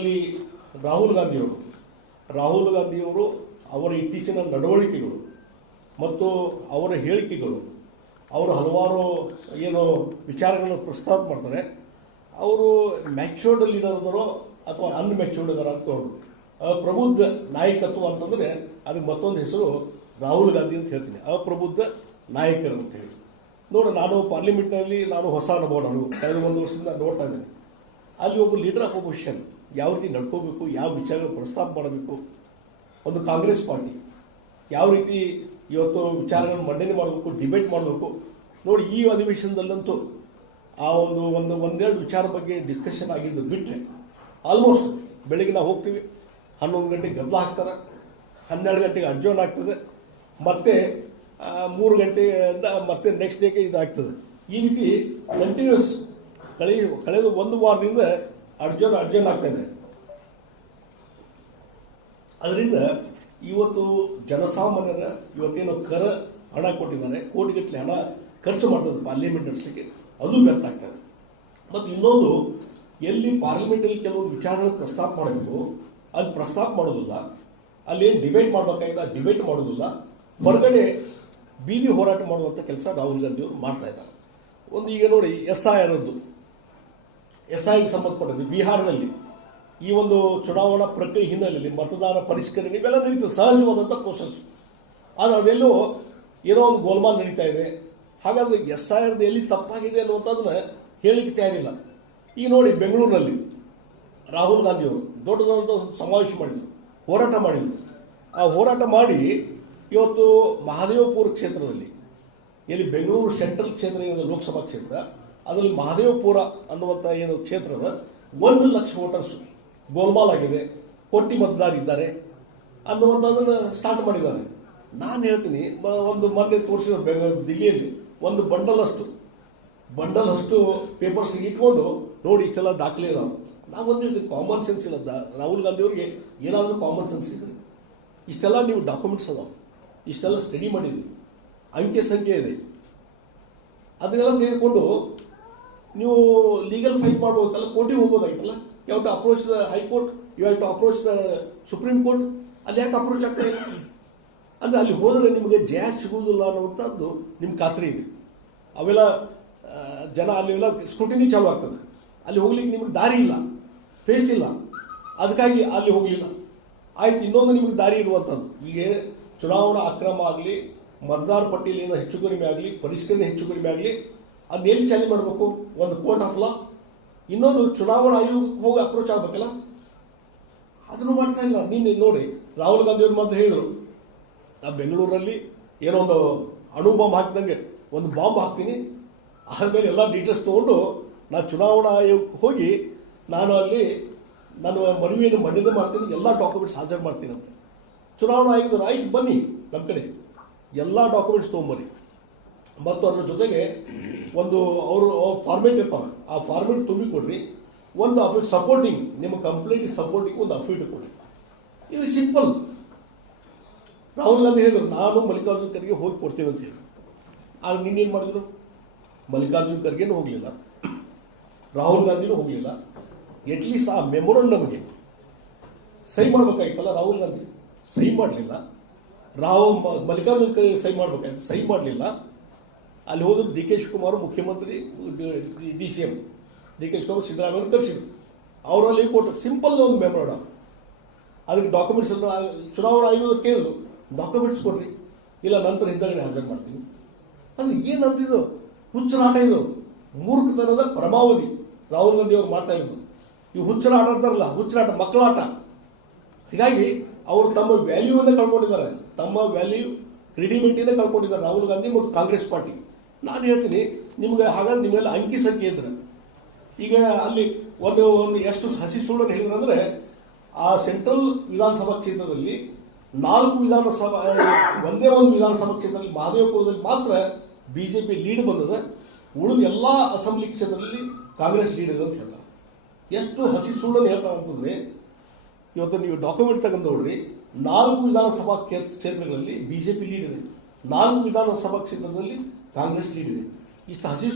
ಅಲ್ಲಿ ರಾಹುಲ್ ಗಾಂಧಿಯವರು ರಾಹುಲ್ ಗಾಂಧಿಯವರು ಅವರ ಇತ್ತೀಚಿನ ನಡವಳಿಕೆಗಳು ಮತ್ತು ಅವರ ಹೇಳಿಕೆಗಳು, ಅವರು ಹಲವಾರು ಏನು ವಿಚಾರಗಳನ್ನು ಪ್ರಸ್ತಾಪ ಮಾಡ್ತಾರೆ. ಅವರು ಮ್ಯಾಚ್ಯೂರ್ಡ್ ಲೀಡರ್ ಅದರೋ ಅಥವಾ ಅನ್ಮ್ಯಾಚ್ಯೂರ್ಡ್ ಅದರ ಅಂತ ನೋಡು ಅಪ್ರಬುದ್ಧ ನಾಯಕತ್ವ ಅಂತಂದರೆ ಅದಕ್ಕೆ ಮತ್ತೊಂದು ಹೆಸರು ರಾಹುಲ್ ಗಾಂಧಿ ಅಂತ ಹೇಳ್ತೀನಿ. ಅಪ್ರಬುದ್ಧ ನಾಯಕರು ಅಂತ ಹೇಳಿ. ನೋಡಿ, ನಾನು ಪಾರ್ಲಿಮೆಂಟ್ನಲ್ಲಿ ನಾನು ಹೊಸ ಅನುಭವ ನಾನು ಕಳೆದ ಒಂದು ವರ್ಷದಿಂದ ನೋಡ್ತಾ ಇದ್ದೀನಿ. ಅಲ್ಲಿ ಒಬ್ಬ ಲೀಡರ್ ಆಫ್ ಅಪೋಸಿಷನ್ ಯಾವ ರೀತಿ ನಡ್ಕೋಬೇಕು, ಯಾವ ವಿಚಾರಗಳು ಪ್ರಸ್ತಾಪ ಮಾಡಬೇಕು, ಒಂದು ಕಾಂಗ್ರೆಸ್ ಪಾರ್ಟಿ, ಯಾವ ರೀತಿ ಇವತ್ತು ವಿಚಾರಗಳನ್ನು ಮಂಡನೆ ಮಾಡಬೇಕು ಡಿಬೇಟ್ ಮಾಡಬೇಕು, ನೋಡಿ ಈ ಅಧಿವೇಶನದಲ್ಲಂತೂ ಆ ಒಂದು ಒಂದು, ಒಂದೆರಡು ವಿಚಾರ ಬಗ್ಗೆ ಡಿಸ್ಕಷನ್ ಆಗಿದ್ದು ಬಿಟ್ಟರೆ ಆಲ್ಮೋಸ್ಟ್ ಬೆಳಿಗ್ಗೆ ನಾವು ಹೋಗ್ತೀವಿ, ಹನ್ನೊಂದು ಗಂಟೆಗೆ ಗದ್ದಲ ಹಾಕ್ತಾರೆ, ಹನ್ನೆರಡು ಗಂಟೆಗೆ ಅಡ್ಜೋನ್ ಆಗ್ತದೆ, ಮತ್ತೆ ಮೂರು ಗಂಟೆಯಿಂದ ಮತ್ತೆ ನೆಕ್ಸ್ಟ್ ಡೇಗೆ ಇದಾಗ್ತದೆ. ಈ ರೀತಿ ಕಂಟಿನ್ಯೂಸ್ ಕಳೆ ಕಳೆದ ಒಂದು ವಾರದಿಂದ ಅರ್ಜುನ್ ಅರ್ಜುನ್ ಆಗ್ತಾ ಇದೆ ಅದರಿಂದ ಇವತ್ತು ಜನಸಾಮಾನ್ಯರ ಇವತ್ತೇನು ಕರ ಹಣ ಕೊಟ್ಟಿದ್ದಾರೆ, ಕೋಟಿಗಟ್ಟಲೆ ಹಣ ಖರ್ಚು ಮಾಡ್ತದೆ ಪಾರ್ಲಿಮೆಂಟ್ ನಡೆಸಲಿಕ್ಕೆ. ಅದು ವ್ಯರ್ಥ ಆಗ್ತದೆ ಮತ್ತು ಇನ್ನೊಂದು, ಎಲ್ಲಿ ಪಾರ್ಲಿಮೆಂಟಲ್ಲಿ ಕೆಲವು ವಿಚಾರಗಳನ್ನು ಪ್ರಸ್ತಾಪ ಮಾಡಬೇಕು ಅಲ್ಲಿ ಪ್ರಸ್ತಾಪ ಮಾಡೋದಿಲ್ಲ, ಅಲ್ಲಿ ಡಿಬೇಟ್ ಮಾಡಬೇಕಾಗಿದೆ ಡಿಬೇಟ್ ಮಾಡೋದಿಲ್ಲ, ಹೊರಗಡೆ ಬೀದಿ ಹೋರಾಟ ಮಾಡುವಂಥ ಕೆಲಸ ರಾಹುಲ್ ಗಾಂಧಿ ಅವರು ಮಾಡ್ತಾ ಇದ್ದಾರೆ. ಒಂದು ಈಗ ನೋಡಿ, ಎಸ್ ಐ ಆರ್ದ್ದು ಎಸ್ ಐಗೆ ಸಂಬಂಧಪಟ್ಟದ್ದು ಬಿಹಾರದಲ್ಲಿ ಈ ಒಂದು ಚುನಾವಣಾ ಪ್ರಕ್ರಿಯೆ ಹಿನ್ನೆಲೆಯಲ್ಲಿ ಮತದಾರ ಪರಿಷ್ಕರಣೆ ಇವೆಲ್ಲ ನಡೀತದೆ ಸಹಜವಾದಂಥ ಪ್ರೋಸೆಸ್ ಆದರೆ ಅದೆಲ್ಲೋ ಏನೋ ಒಂದು ಗೋಲ್ಮಾಲ್ ನಡೀತಾ ಇದೆ. ಹಾಗಾದರೆ ಎಸ್ ಐ ಆರ್ದು ಎಲ್ಲಿ ತಪ್ಪಾಗಿದೆ ಅನ್ನುವಂಥದ್ದನ್ನ ಹೇಳಲಿಕ್ಕೆ ತಯಾರಿಲ್ಲ ಈಗ ನೋಡಿ ಬೆಂಗಳೂರಿನಲ್ಲಿ ರಾಹುಲ್ ಗಾಂಧಿಯವರು ದೊಡ್ಡದಾದಂಥ ಒಂದು ಸಮಾವೇಶ ಮಾಡಿದರು, ಹೋರಾಟ ಮಾಡಿದರು. ಆ ಹೋರಾಟ ಮಾಡಿ ಇವತ್ತು ಮಹಾದೇವಪುರ ಕ್ಷೇತ್ರದಲ್ಲಿ, ಎಲ್ಲಿ ಬೆಂಗಳೂರು ಸೆಂಟ್ರಲ್ ಕ್ಷೇತ್ರ ಲೋಕಸಭಾ ಕ್ಷೇತ್ರ ಅದರಲ್ಲಿ ಮಹಾದೇವಪುರ ಅನ್ನುವಂಥ ಏನು ಕ್ಷೇತ್ರದ ಒಂದು ಲಕ್ಷ ವೋಟರ್ಸ್ ಗೋಲ್ಮಾಲ್ ಆಗಿದೆ ಕೊಟ್ಟಿ ಮತದಾರಿದ್ದಾರೆ ಅನ್ನುವಂಥದ್ದನ್ನು ಸ್ಟಾರ್ಟ್ ಮಾಡಿದ್ದಾರೆ. ನಾನು ಹೇಳ್ತೀನಿ ಒಂದು ಮೊನ್ನೆ ತೋರಿಸಿದ ಬೆಂಗಳೂರು, ದಿಲ್ಲಿಯಲ್ಲಿ ಒಂದು ಬಂಡಲ್ ಅಷ್ಟು ಬಂಡಲ್ ಅಷ್ಟು ಪೇಪರ್ಸ್ ಇಟ್ಕೊಂಡು, ನೋಡಿ ಇಷ್ಟೆಲ್ಲ ದಾಖಲೆ ಇದಾವೆ. ನಾವು ಒಂದು ಕಾಮನ್ ಸೆನ್ಸ್ ಇಲ್ಲ. ರಾಹುಲ್ ಗಾಂಧಿ ಅವರಿಗೆ ಏನಾದರೂ ಕಾಮನ್ ಸೆನ್ಸ್ ಇದ್ರೆ. ಇಷ್ಟೆಲ್ಲ ನೀವು ಡಾಕ್ಯುಮೆಂಟ್ಸ್ ಅದಾವೆ. ಇಷ್ಟೆಲ್ಲ ಸ್ಟಡಿ ಮಾಡಿದ್ವಿ ಅಂಕೆ ಸಂಖ್ಯೆ ಇದೆ. ಅದನ್ನೆಲ್ಲ ತೆಗೆದುಕೊಂಡು ನೀವು ಲೀಗಲ್ ಫೈಟ್ ಮಾಡ್ಬೋದಲ್ಲ, ಕೋರ್ಟಿಗೆ ಹೋಗ್ಬೋದಾಗಿತ್ತಲ್ಲ ಯಾವ to approach the high court you have to approach the supreme court ಅಲ್ಲಿ ಯಾಕೆ ಅಪ್ರೋಚ್ ಆಗ್ತಾರೆ ಅಂದರೆ ಅಲ್ಲಿ ಹೋದರೆ ನಿಮಗೆ ಜಯ ಸಿಗುವುದಿಲ್ಲ ಅನ್ನುವಂಥದ್ದು ನಿಮ್ಮ ಖಾತ್ರಿ ಇದೆ. ಅವೆಲ್ಲ ಜನ ಅಲ್ಲೆಲ್ಲ ಸ್ಕ್ರೂಟಿನಿ ಚಾಲು ಆಗ್ತದೆ. ಅಲ್ಲಿ ಹೋಗ್ಲಿಕ್ಕೆ ನಿಮಗೆ ದಾರಿ ಇಲ್ಲ ಫೇಸ್ ಇಲ್ಲ. ಅದಕ್ಕಾಗಿ ಅಲ್ಲಿ ಹೋಗಲಿಲ್ಲ. ಆಯ್ತು, ಇನ್ನೊಂದು ನಿಮಗೆ ದಾರಿ ಇರುವಂಥದ್ದು. ಈಗ ಚುನಾವಣಾ ಅಕ್ರಮ ಆಗಲಿ, ಮತದಾರ ಪಟ್ಟಿಯಲ್ಲಿ ಹೆಚ್ಚು ಕಡಿಮೆ ಆಗಲಿ, ಪರಿಷ್ಕರಣೆ ಹೆಚ್ಚು ಕಡಿಮೆ ಆಗಲಿ ಅದನ್ನ ಎಲ್ಲಿ ಚಾಲೆಂಜ್ ಮಾಡಬೇಕು? ಒಂದು ಕೋರ್ಟ್ ಆಫ್ ಲಾ ಇನ್ನೊಂದು ಚುನಾವಣಾ ಆಯೋಗಕ್ಕೆ ಹೋಗಿ ಅಪ್ರೋಚ್ ಆಗಬೇಕಲ್ಲ? ಅದನ್ನು ಮಾಡ್ತಾ ಇಲ್ಲ. ನಿನ್ನೆ ನೋಡಿ, ರಾಹುಲ್ ಗಾಂಧಿ ಅವ್ರ ಮೊದಲು ಹೇಳಿದ್ರು ನಾ ಬೆಂಗಳೂರಲ್ಲಿ ಏನೋ ಒಂದು ಅಣು ಬಾಂಬ್ ಹಾಕಿದಂಗೆ ಒಂದು ಬಾಂಬ್ ಹಾಕ್ತೀನಿ. ಆದಮೇಲೆ ಎಲ್ಲ ಡೀಟೇಲ್ಸ್ ತೊಗೊಂಡು ನಾನು ಚುನಾವಣಾ ಆಯೋಗಕ್ಕೆ ಹೋಗಿ ನಾನು ಅಲ್ಲಿ ನಾನು ಮನವಿಯನ್ನು ಮಂಡನೆ ಮಾಡ್ತೀನಿ, ಎಲ್ಲ ಡಾಕ್ಯುಮೆಂಟ್ಸ್ ಹಾಜರು ಮಾಡ್ತೀನಿ ಅಂತ. ಚುನಾವಣಾ ಆಯೋಗದವ್ರು, ಆಯ್ತು ಬನ್ನಿ ನಮ್ಮ ಕಡೆ. ಎಲ್ಲ ಡಾಕ್ಯುಮೆಂಟ್ಸ್ ತೊಗೊಂಬರ್ರಿ ಮತ್ತು ಅದರ ಜೊತೆಗೆ ಒಂದು ಅವರು ಫಾರ್ಮೇಟ್ ಇರ್ತಾವೆ. ಆ ಫಾರ್ಮೆಟ್ ತುಂಬಿ ಕೊಡ್ರಿ ಒಂದು ಅಫಿಟ್ ಸಪೋರ್ಟಿಂಗ್ ನಿಮ್ಮ ಕಂಪ್ಲೀಟ್ ಸಪೋರ್ಟಿಂಗ್ ಒಂದು ಅಫಿಟ್ ಕೊಡ್ರಿ. ಇದು ಸಿಂಪಲ್ ರಾಹುಲ್ ಗಾಂಧಿ ಹೇಳಿದ್ರು, ನಾನು ಮಲ್ಲಿಕಾರ್ಜುನ್ ಖರ್ಗೆ ಹೋಗಿ ಕೊಡ್ತೇವೆ ಅಂತ ಹೇಳಿ ಆಗ ನಿನ್ನೇನು ಮಾಡಿದ್ರು? ಮಲ್ಲಿಕಾರ್ಜುನ್ ಖರ್ಗೆನೂ ಹೋಗಲಿಲ್ಲ. ರಾಹುಲ್ ಗಾಂಧಿನೂ ಹೋಗಲಿಲ್ಲ. ಎಟ್ಲೀಸ್ಟ್ ಆ ಮೆಮೊರಂಡಮ್ಗೆ ಸಹಿ ಮಾಡ್ಬೇಕಾಯ್ತಲ್ಲ ರಾಹುಲ್ ಗಾಂಧಿ? ಸಹಿ ಮಾಡಲಿಲ್ಲ. ರಾಹುಲ್ ಮಲ್ಲಿಕಾರ್ಜುನ್ ಖರ್ಗೆ ಸಹಿ ಮಾಡ್ಬೇಕಾಯ್ತು ಸಹಿ ಮಾಡಲಿಲ್ಲ. ಅಲ್ಲಿ ಹೋದ್ರು ಡಿ ಕೆ ಶಿವಕುಮಾರ್, ಮುಖ್ಯಮಂತ್ರಿ, D C M, D K Shivakumar, Siddaramaiah ಕಳಿಸಿದ್ರು. ಅವರಲ್ಲಿ ಕೊಟ್ಟು ಸಿಂಪಲ್ ಒಂದು ಮೆಮೊರಾಂಡಮ್ ಅದಕ್ಕೆ ಡಾಕ್ಯುಮೆಂಟ್ಸ್ ಎಲ್ಲ, ಚುನಾವಣಾ ಆಯೋಗ ಕೇಳಿದ್ರು. ಡಾಕ್ಯುಮೆಂಟ್ಸ್ ಕೊಡ್ರಿ ಇಲ್ಲ, ನಂತರ ಹಿಂದಗಡೆ ಹಾಜರು ಮಾಡ್ತೀನಿ. ಅದು ಏನಂತಿದ್ದು ಹುಚ್ಚನಾಟ ಇದು. ಮೂರ್ಖತನದ ಪರಮಾವಧಿ. ರಾಹುಲ್ ಗಾಂಧಿ ಅವರು ಮಾಡ್ತಾ ಇದ್ರು ಈ ಹುಚ್ಚನಾಟ ಅಂತಾರಲ್ಲ, ಹುಚ್ಚನಾಟ ಮಕ್ಕಳಾಟ. ಹೀಗಾಗಿ ಅವರು ತಮ್ಮ ವ್ಯಾಲ್ಯೂವನ್ನು ಕಳ್ಕೊಂಡಿದ್ದಾರೆ. ತಮ್ಮ ವ್ಯಾಲ್ಯೂ ಕ್ರೆಡಿಬಿಲಿಟಿನೇ ಕಳ್ಕೊಂಡಿದ್ದಾರೆ ರಾಹುಲ್ ಗಾಂಧಿ ಮತ್ತು ಕಾಂಗ್ರೆಸ್ ಪಾರ್ಟಿ. ನಾನು ಹೇಳ್ತೀನಿ, ನಿಮ್ಗೆ ಹಾಗಾದ್ರೆ ನಿಮ್ಮೆಲ್ಲ ಅಂಕಿ ಸಂಖ್ಯೆ ಇದ್ರ. ಈಗ ಅಲ್ಲಿ ಒಂದು ಒಂದು ಎಷ್ಟು ಹಸಿ ಸುಳ್ಳನ್ನು ಹೇಳಿದ್ರಂದ್ರೆ ಆ ಸೆಂಟ್ರಲ್ ವಿಧಾನಸಭಾ ಕ್ಷೇತ್ರದಲ್ಲಿ ನಾಲ್ಕು ವಿಧಾನಸಭಾ, ಒಂದೇ ಒಂದು ವಿಧಾನಸಭಾ ಕ್ಷೇತ್ರದಲ್ಲಿ ಮಹದೇವಪುರದಲ್ಲಿ ಮಾತ್ರ ಬಿ ಜೆ ಪಿ ಲೀಡ್ ಬಂದದ, ಉಳಿದ ಎಲ್ಲ ಅಸೆಂಬ್ಲಿ ಕ್ಷೇತ್ರದಲ್ಲಿ ಕಾಂಗ್ರೆಸ್ ಲೀಡ್ ಇದೆ ಅಂತ ಹೇಳ್ತಾರೆ. ಎಷ್ಟು ಹಸಿ ಸುಳ್ಳನ್ನು ಹೇಳ್ತಾರೆ ಅಂತಂದ್ರೆ, ಇವತ್ತು ನೀವು ಡಾಕ್ಯುಮೆಂಟ್ ತಗೊಂಡು ನೋಡ್ರಿ, ನಾಲ್ಕು ವಿಧಾನಸಭಾ ಕ್ಷೇ- ಕ್ಷೇತ್ರಗಳಲ್ಲಿ ಬಿ ಜೆ ಪಿ ಲೀಡ್ ಇದೆ. ನಾಲ್ಕು ವಿಧಾನಸಭಾ ಕ್ಷೇತ್ರದಲ್ಲಿ ಕಾಂಗ್ರೆಸ್ ಲೀಡ್ ಇದೆ ಇಷ್ಟು ಹಸಿ